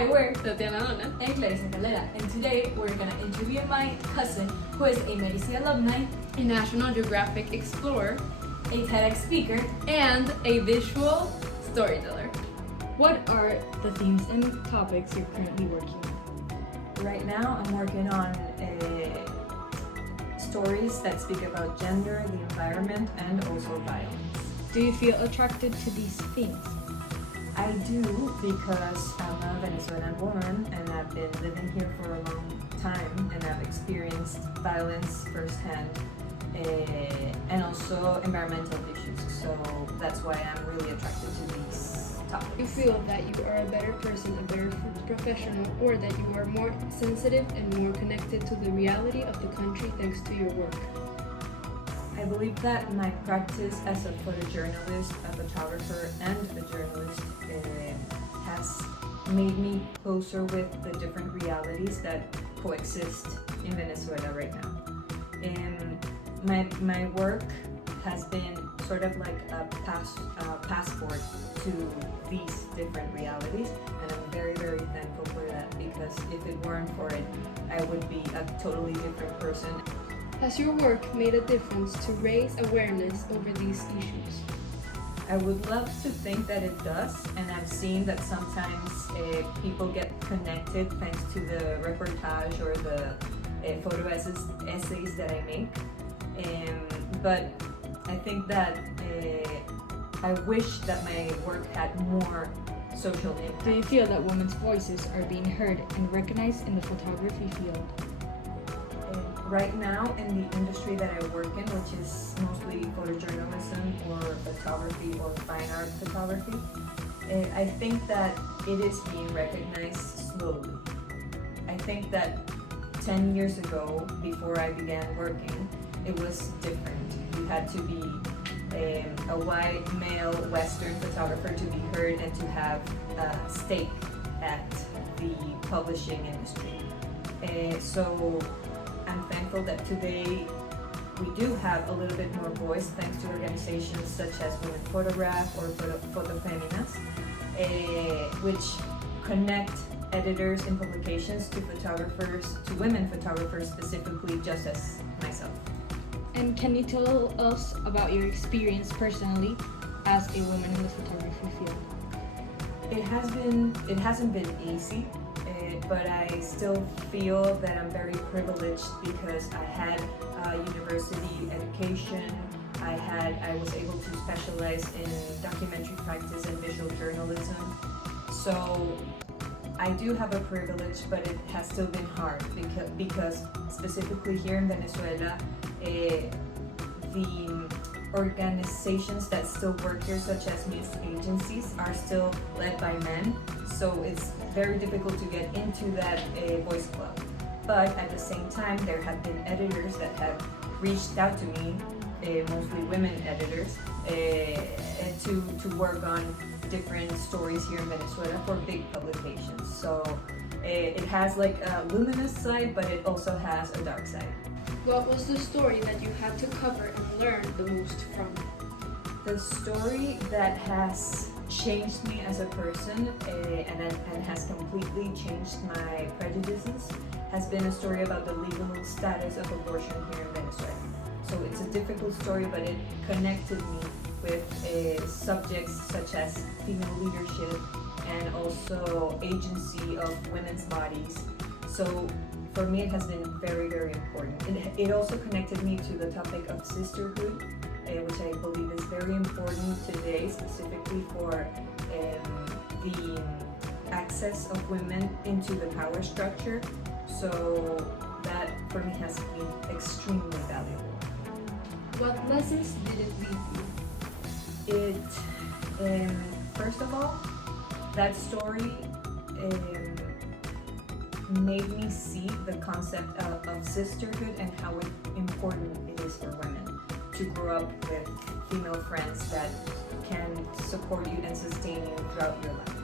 Hi, we're Tatiana Donna and Clarissa Calera, and today we're gonna interview my cousin, who is a Medici alumni, a National Geographic explorer, a TEDx speaker, and a visual storyteller. What are the themes and topics you're currently working on? Right now, I'm working on stories that speak about gender, the environment, and also violence. Do you feel attracted to these themes? I do because I'm a Venezuelan woman and I've been living here for a long time and I've experienced violence firsthand and also environmental issues. So that's why I'm really attracted to these topics. You feel that you are a better person, a better professional, or that you are more sensitive and more connected to the reality of the country thanks to your work? I believe that my practice as a photojournalist, a photographer, and a journalist has made me closer with the different realities that coexist in Venezuela right now. And my work has been sort of like a passport to these different realities, and I'm very, very thankful for that because if it weren't for it, I would be a totally different person. Has your work made a difference to raise awareness over these issues? I would love to think that it does, and I've seen that sometimes people get connected thanks to the reportage or the photo essays that I make. But I think that I wish that my work had more social impact. Do you feel that women's voices are being heard and recognized in the photography field? Right now, in the industry that I work in, which is mostly photojournalism or photography or fine art photography, I think that it is being recognized slowly. I think that 10 years ago, before I began working, it was different. You had to be a white male Western photographer to be heard and to have a stake at the publishing industry. So I'm thankful that today we do have a little bit more voice thanks to organizations such as Women Photograph or Fotofeminas, which connect editors in publications to photographers, to women photographers specifically, just as myself. And can you tell us about your experience personally as a woman in the photography field? It hasn't been easy. But I still feel that I'm very privileged because I had university education. I was able to specialize in documentary practice and visual journalism. So I do have a privilege, but it has still been hard because specifically here in Venezuela, the organizations that still work here, such as news agencies, are still led by men. So it's very difficult to get into that voice club. But at the same time, there have been editors that have reached out to me, mostly women editors, to work on different stories here in Venezuela for big publications. So it has like a luminous side, but it also has a dark side. What was the story that you had to cover and learn the most from? The story that has changed me as a person and has completely changed my prejudices has been a story about the legal status of abortion here in Venezuela. So it's a difficult story, but it connected me with subjects such as female leadership and also agency of women's bodies. So for me, it has been very, very important. It also connected me to the topic of sisterhood, which I believe is very important today, specifically for the access of women into the power structure. So that for me has been extremely valuable. What lessons did it leave you? It, first of all, that story made me see the concept of sisterhood and how important it is for women to grow up with female friends that can support you and sustain you throughout your life.